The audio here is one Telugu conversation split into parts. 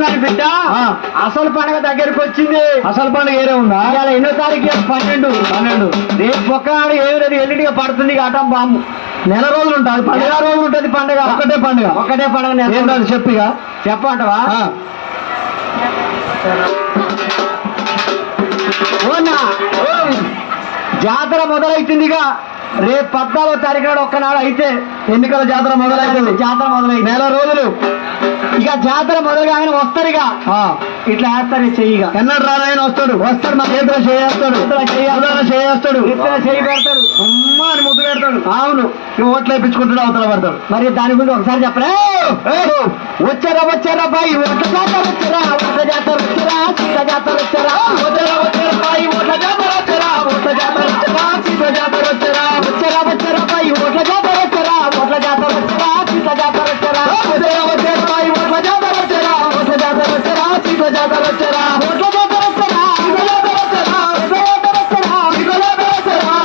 ఏముందని బిడ్డ అసలు పండుగ దగ్గరికి వచ్చింది. అసలు పండుగ ఏరే ఉందా? ఇవాళ ఎన్నో తారీఖు? 12. రేపు ఒక్కనాడు ఏమి లేదు, ఎల్లుండిగా పడుతుంది ఆటం బాంబు. నెల రోజులు ఉంటుంది, 16 రోజులు ఉంటుంది పండుగ. ఒకటే పండుగ ఏంటది చెప్పిగా చెప్పంటవా? జాతర మొదలైతుందిగా. రేపు 14వ తారీఖు నాడు ఒక్కనాడు అయితే ఎన్నికల జాతర మొదలైతుంది. నెల రోజులు ఇక జాతర మొదలుగానే వస్తారు. ఇక ఇట్లా వేస్తారు చెయ్యిగా. ఎన్నడు రానాయన వస్తాడు మా చేతిలో చేయేస్తాడు, చేయి పెడతాడు, అమ్మ అని ముద్దు పెడతాడు. అవును, ఓట్లు వేయించుకుంటాడు, అవతల పడతాడు. మరి దాని గురించి ఒకసారి చెప్పలే. వచ్చారా బాయి ఓట్ల జాతర వచ్చారా, ఓట్ల జాతర వచ్చారా, సీత జాతర వచ్చారా, వచ్చారా బాయి ఓట్ల జాతర వచ్చారా, ఓట్ల జాతర వచ్చారా, సీత జాతర వచ్చారా, వచ్చారా బాయి ఓట్ల జాతర వచ్చారా, ఓట్ల జాతర వచ్చారా, సీత జాతర వచ్చారా, వచ్చారా బాయి ఓట్ల జాతర వచ్చారా, ఓట్ల జాతర వచ్చారా, సీత జాతర వచ్చారా, ఓట్ల జాతర వచ్చారా, సీత జాతర వచ్చారా, సీత జాతర వచ్చారా.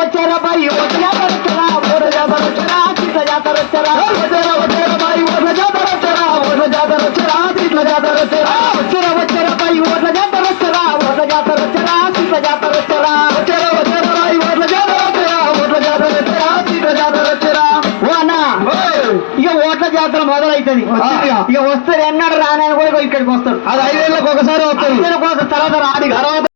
వచ్చారా బాయి ఓట్ల జాతర వచ్చారా, ఓట్ల జాతర వచ్చారా, సీత జాతర వచ్చారా, వచ్చారా బాయి ఓట్ల జాతర వచ్చారా, ఓట్ల జాతర వచ్చారా, సీత జాతర వచ్చారా, వచ్చారా బాయి ఓట్ల జాతర వచ్చారా, ఓట్ల జాతర వచ్చారా, సీత జాతర వచ్చారా, వచ్చారా బాయి ఓట్ల జాతర వచ్చారా, ఓట్ల జాతర వచ్చారా, సీత జాతర వచ్చారా. ఓ అన్న, ఇక ఓట్ల జాతర మొదలైతుంది. ఇక వస్తారు ఎన్నాడు రానని కూడా ఇక్కడికి వస్తాడు. అది 5 ఏళ్ళకి ఒకసారి వస్తుంది, తర్వాత రాదు.